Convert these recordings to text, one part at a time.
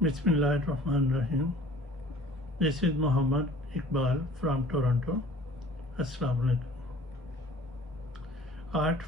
Bismillahirrahmanirrahim. This is Muhammad Iqbal from Toronto. Assalamu alaikum. 8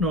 9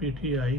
PTI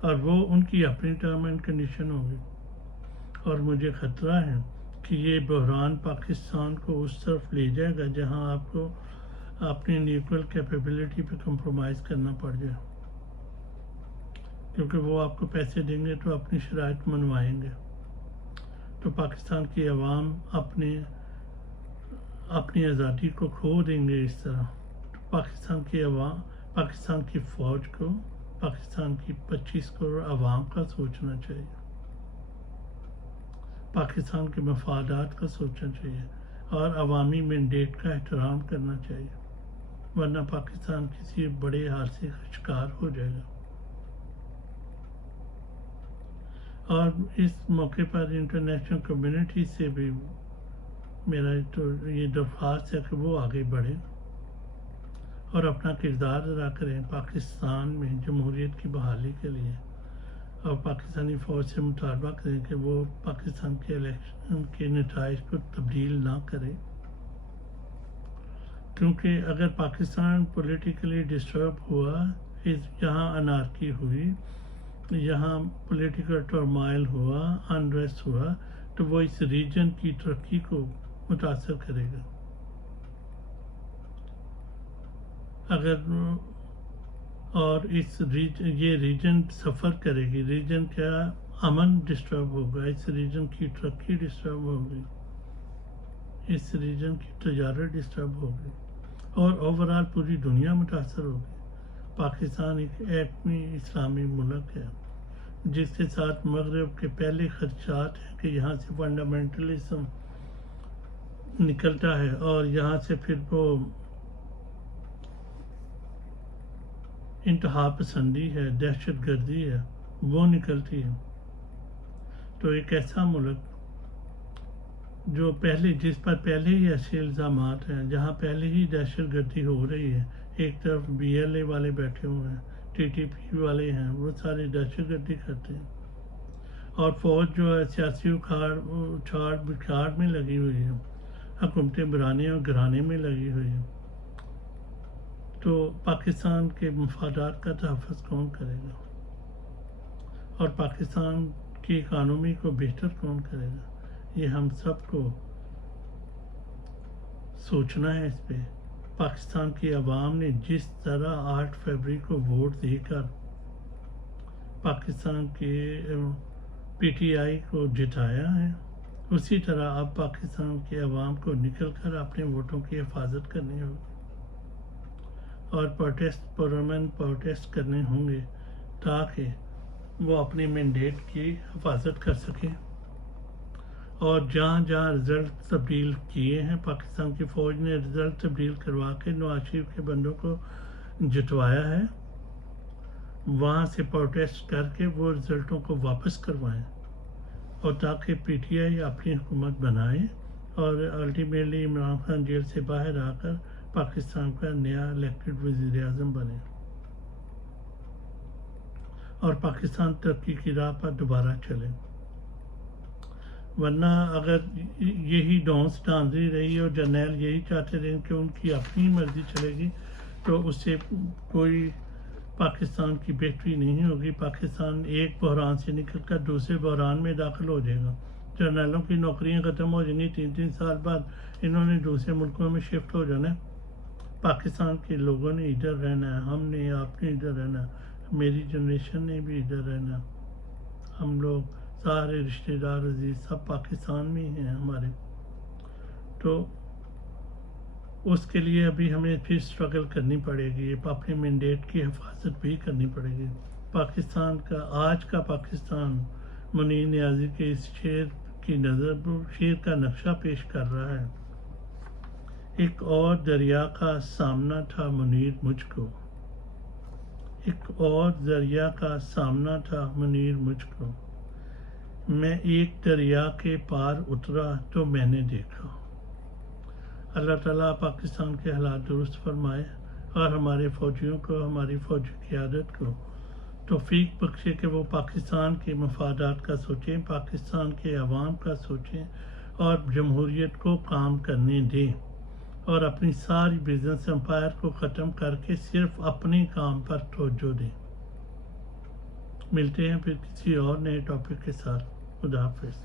اور وہ ان کی اپنی ٹرم اینڈ کنڈیشن ہوگی. اور مجھے خطرہ ہے کہ یہ بحران پاکستان کو اس طرف لے جائے گا جہاں آپ کو اپنی نیوکل کیپیبلٹی پہ کمپرومائز کرنا پڑ جائے، کیونکہ وہ آپ کو پیسے دیں گے تو اپنی شرائط منوائیں گے. تو پاکستان کی عوام اپنی آزادی کو کھو دیں گے اس طرح. تو پاکستان کی عوام، پاکستان کی فوج کو، پاکستان کی 25 کروڑ عوام کا سوچنا چاہیے، پاکستان کے مفادات کا سوچنا چاہیے اور عوامی مینڈیٹ کا احترام کرنا چاہیے، ورنہ پاکستان کسی بڑے حادثے کا شکار ہو جائے گا. اور اس موقع پر انٹرنیشنل کمیونٹی سے بھی میرا تو یہ درخواست ہے کہ وہ آگے بڑھے اور اپنا کردار ادا کریں پاکستان میں جمہوریت کی بحالی کے لیے، اور پاکستانی فوج سے مطالبہ کریں کہ وہ پاکستان کے الیکشن کے نتائج کو تبدیل نہ کرے، کیونکہ اگر پاکستان پولیٹیکلی ڈسٹرب ہوا، یہاں انارکی ہوئی، یہاں پولیٹیکل ٹرمائل ہوا، انریسٹ ہوا، تو وہ اس ریجن کی ترقی کو متاثر کرے گا. اور یہ ریجن سفر کرے گی. ریجن کیا امن ڈسٹرب ہوگا، اس ریجن کی ترقی ڈسٹرب ہوگی، اس ریجن کی تجارت ڈسٹرب ہوگی، اور اوورآل پوری دنیا متاثر ہوگی. پاکستان ایک ایٹمی اسلامی ملک ہے جس کے ساتھ مغرب کے پہلے خدشات ہیں کہ یہاں سے فنڈامنٹلزم نکلتا ہے اور یہاں سے پھر وہ انتہا پسندی ہے، دہشت گردی ہے، وہ نکلتی ہے. تو ایک ایسا ملک جو جس پر پہلے ہی ایسے الزامات ہیں، جہاں پہلے ہی دہشت گردی ہو رہی ہے، ایک طرف BLA والے بیٹھے ہوئے ہیں، TTP والے ہیں، وہ سارے دہشت گردی کرتے ہیں، اور فوج جو ہے سیاسی اچھاڑ بکھاڑ میں لگی ہوئی ہے، حکومتیں برانے اور گرانے میں لگی ہوئی ہیں. تو پاکستان کے مفادات کا تحفظ کون کرے گا، اور پاکستان کی اکانومی کو بہتر کون کرے گا؟ یہ ہم سب کو سوچنا ہے اس پہ. پاکستان کی عوام نے جس طرح 8 فروری کو ووٹ دے کر پاکستان کے PTI کو جتایا ہے، اسی طرح اب پاکستان کے عوام کو نکل کر اپنے ووٹوں کی حفاظت کرنی ہوگی اور پرامن پروٹیسٹ کرنے ہوں گے تاکہ وہ اپنے مینڈیٹ کی حفاظت کر سکیں. اور جہاں جہاں رزلٹ تبدیل کیے ہیں، پاکستان کی فوج نے رزلٹ تبدیل کروا کے نواز شریف کے بندوں کو جتوایا ہے، وہاں سے پروٹیسٹ کر کے وہ رزلٹوں کو واپس کروائیں، اور تاکہ PTI اپنی حکومت بنائے اور الٹیمیٹلی عمران خان جیل سے باہر آ کر پاکستان کا نیا الیکٹڈ وزیر اعظم بنے اور پاکستان ترقی کی راہ پر دوبارہ چلے. ورنہ اگر یہی ڈانس ڈانسری رہی اور جرنیل یہی چاہتے رہے کہ ان کی اپنی مرضی چلے گی، تو اس سے کوئی پاکستان کی بہتری نہیں ہوگی. پاکستان ایک بحران سے نکل کر دوسرے بحران میں داخل ہو جائے گا. جرنیلوں کی نوکریاں ختم ہو جائیں گی، 3 سال بعد انہوں نے دوسرے ملکوں میں شفٹ ہو جانا ہے. پاکستان کے لوگوں نے ادھر رہنا ہے، ہم نے، آپ نے ادھر رہنا ہے، میری جنریشن نے بھی ادھر رہنا. ہم لوگ سارے رشتہ دار عزیز سب پاکستان میں ہیں ہمارے. تو اس کے لیے ابھی ہمیں پھر اسٹرگل کرنی پڑے گی، اپنے مینڈیٹ کی حفاظت بھی کرنی پڑے گی. پاکستان کا آج کا پاکستان منیر نیازی کے اس شعر کا نقشہ پیش کر رہا ہے. ایک اور دریا کا سامنا تھا منیر مجھ کو، ایک اور دریا کا سامنا تھا منیر مجھ کو، میں ایک دریا کے پار اترا تو میں نے دیکھا. اللہ تعالیٰ پاکستان کے حالات درست فرمائے اور ہمارے فوجیوں کو، ہماری فوجی قیادت کو توفیق بخشے کہ وہ پاکستان کے مفادات کا سوچیں، پاکستان کے عوام کا سوچیں اور جمہوریت کو کام کرنے دیں، اور اپنی ساری بزنس امپائر کو ختم کر کے صرف اپنے کام پر توجہ دیں. ملتے ہیں پھر کسی اور نئے ٹاپک کے ساتھ. خدا حافظ.